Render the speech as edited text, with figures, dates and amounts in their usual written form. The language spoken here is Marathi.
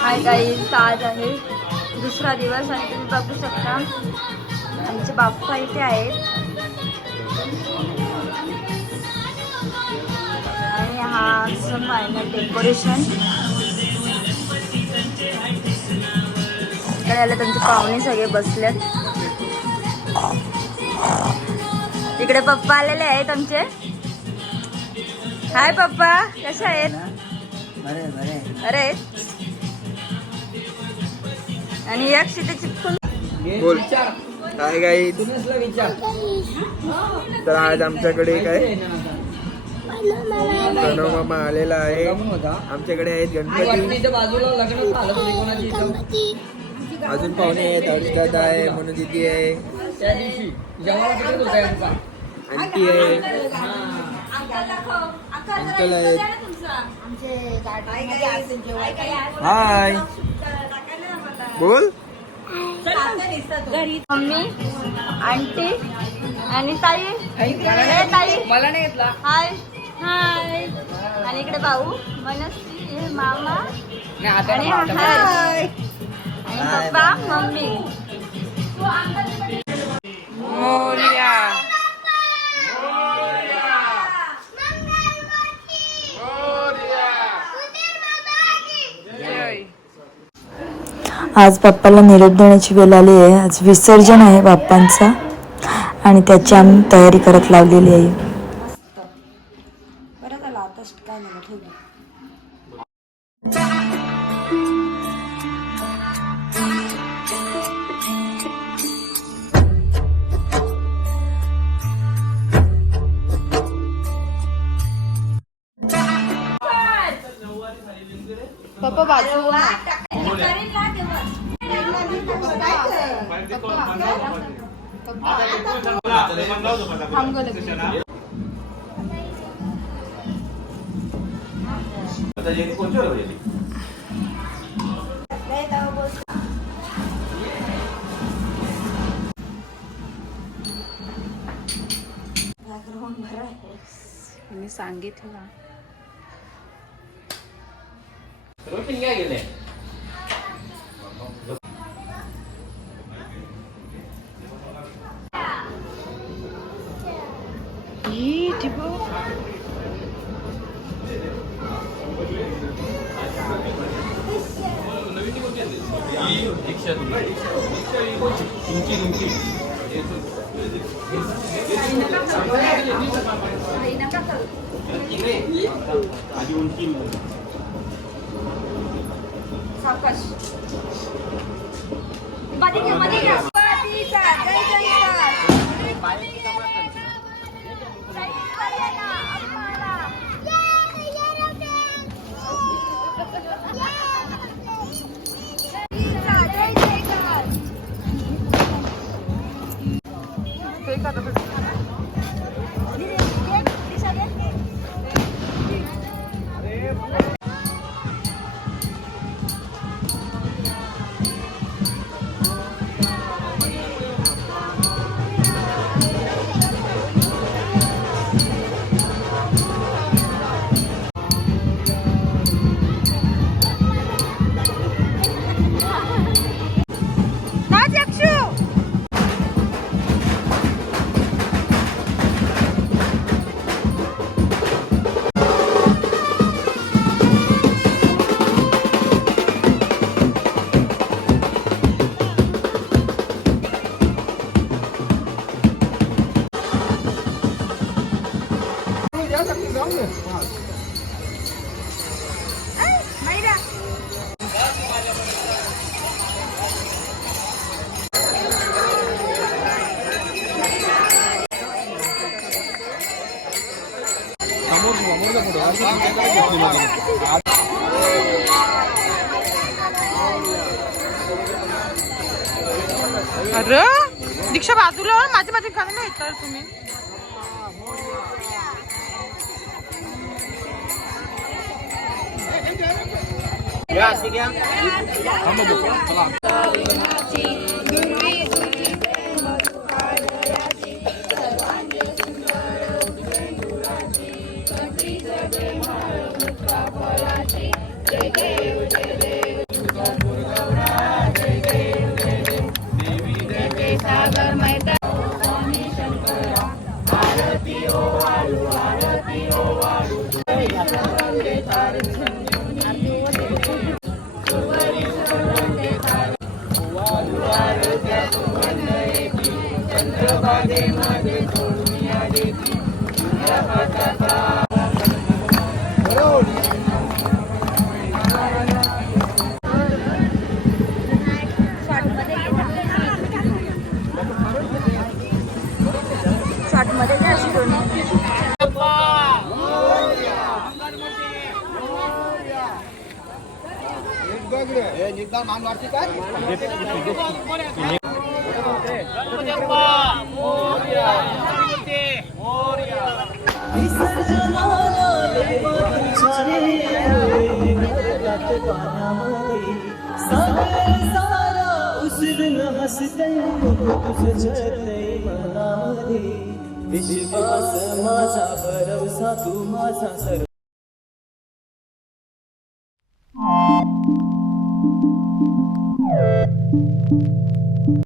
हाय गाईज, आज आहे दुसरा दिवस आणि तुम्ही बघू शकता आमचे बाप्पा इथे आहेत आणि हा फायनल डेकोरेशन. इकडे आले त्यांचे पाहुणे सगळे बसलेत. तिकडे पप्पा आलेले आहेत आमचे. हाय पप्पा, कसे आहेत? अरे आणि एक शीटेची फुल बोल काय गाई. तर आज आमच्याकडे काय प्रणव मामा आलेला आहे. आमच्याकडे आहेत गणपती, अजून पाहुणे आहेत. हर्षदादा आहे, मनू दिदी आहे, आंटी आहे, अंकल आहेत. हाय बोल. मम्मी, आंटी आणि ताई. ताई मला नाही घेतला. हाय हाय. आणि इकडे भाऊ मनस्वी, मामा आणि हाय आणि पप्पा मम्मी. मोरया. आज बाप्पाला निरोप देण्याची वेळ आली आहे. आज विसर्जन आहे बाप्पांचा आणि त्याची आम्ही तयारी करत लावलेली आहे. पप्पा बाजू मी सांगितलं. अरे दीक्षा बाजूला माझ्या बाजू खाली नाही तर तुम्ही या शॉर्टमध्ये ते अशी दोन विश्वास माझा भरवसा तू माझा सर्व